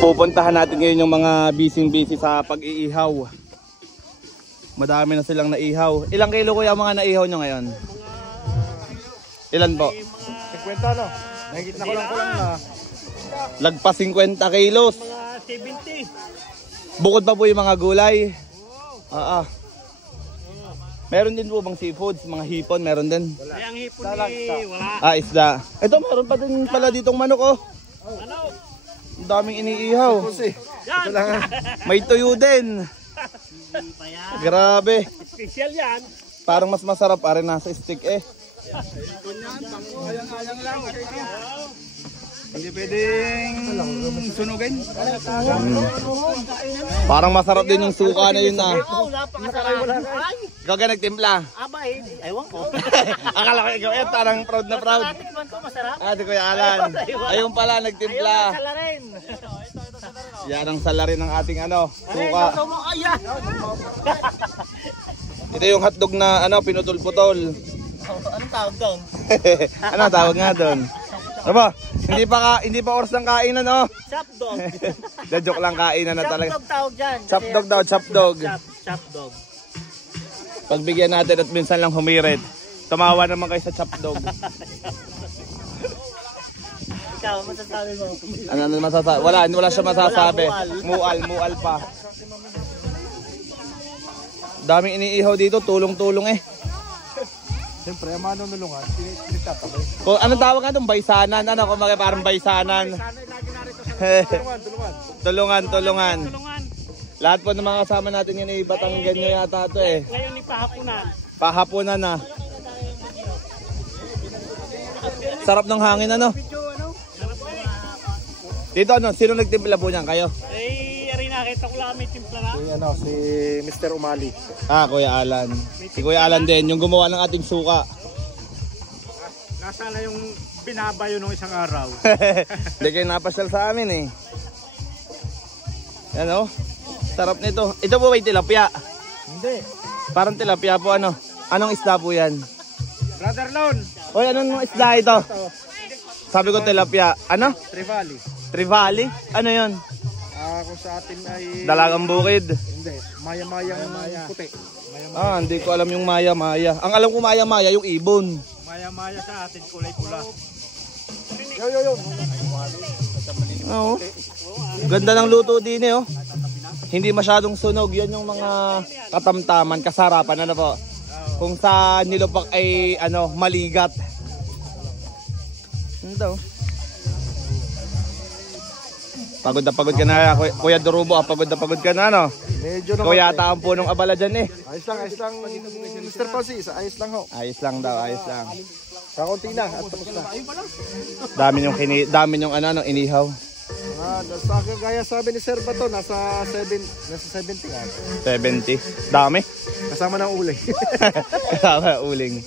Pupuntahan natin ngayon yung mga busy sa pag-iihaw. Madami na silang naihaw. Ilang kilo kuya mga naihaw nyo ngayon? Ilan po? 50 no? Nahigit na kulang na. Lagpas 50 kilos. Mga 70. Bukod pa po yung mga gulay. Meron din po bang seafoods, mga hipon, meron din? Ay, ang hipon wala. Isda. Ito meron pa din pala ditong manok oh. Manok. Ang daming iniihaw. Yan. May tuyo din. Grabe. Special yan. Parang mas masarap pa rin nasa stick eh. Ayang-ayang lang. Hindi pwedeng sunugin. Parang masarap din yung suka na yun ah. Oo, napakasarap. Ikaw ka nagtimpla. Aba, ewan ko. Akala ko ikaw eh, parang proud na proud. Tikman ko, masarap. Di Kuya Alan. Ayun pala, nagtimpla. Ayun, masala rin. Yan ang salary ng ating suka. Ito yung hotdog na pinutol-putol. Anong tawag doon? Ano tawag nga doon? Ano ba? Hindi pa oras ng kainan Chopdog. Joke lang, kainan na talaga. Chopdog tawag dyan. Chopdog daw, chopdog. Chopdog. Pagbigyan natin at minsan lang humirit. Tumawa naman kayo sa chopdog. Ikaw, masasabi mo? Ano masasabi? Wala siya masasabi. Mual pa. Daming iniihaw dito, tulong-tulong eh. Siyempre, ang manunulungan, pinagtatabay. Kung anong tawag nga doon? Baysanan. Kung parang baysanan. Tulungan. Lahat po ng mga kasama natin yun ay Batanggan nyo yata ito eh. Ngayon ni pahapunan. Pahapunan na. Sarap ng hangin Dito sino nagtimpla po niyan? Kayo? Nakita ko lang may timpla na. Si Mr. Umali. Kuya Alan. Si Kuya Alan din, yung gumawa ng ating suka. Nasaan na yung binabayo nung isang araw? Hindi kayo napasyal sa amin eh. Yan sarap nito. Ito po ay tilapia. Hindi. Parang tilapia po Anong isda po yan? Brother Lon. Oy, anong isda ito? Sabi ko tilapia. Ano? Trevally. Trevally? Ano yun? Kung sa atin ay... Dalagang bukid. Hindi. Maya-mayang puti. Hindi ko alam yung maya-maya. Ang alam ko maya-maya yung ibon. Maya-maya sa atin kulay pula. Yo. Ganda ng luto din eh Hindi masyadong sunog. Yan yung mga katamtaman, kasarapan po. Kung sa nilupak ay maligat. Pagod na pagod ka na Kuya Durubo, pagod na pagod ka na Medyo Ikaw yata ang punong abala dyan eh. Ayos lang Mr. Palsi, ayos lang ho. Ayos lang daw, ayos lang. Kakunti na at tapos na. Dami yung inihaw. Gaya sabi ni Sir Bato, nasa 70 nga. 70. Dami. Kasama ng uling. Kasama ng uling.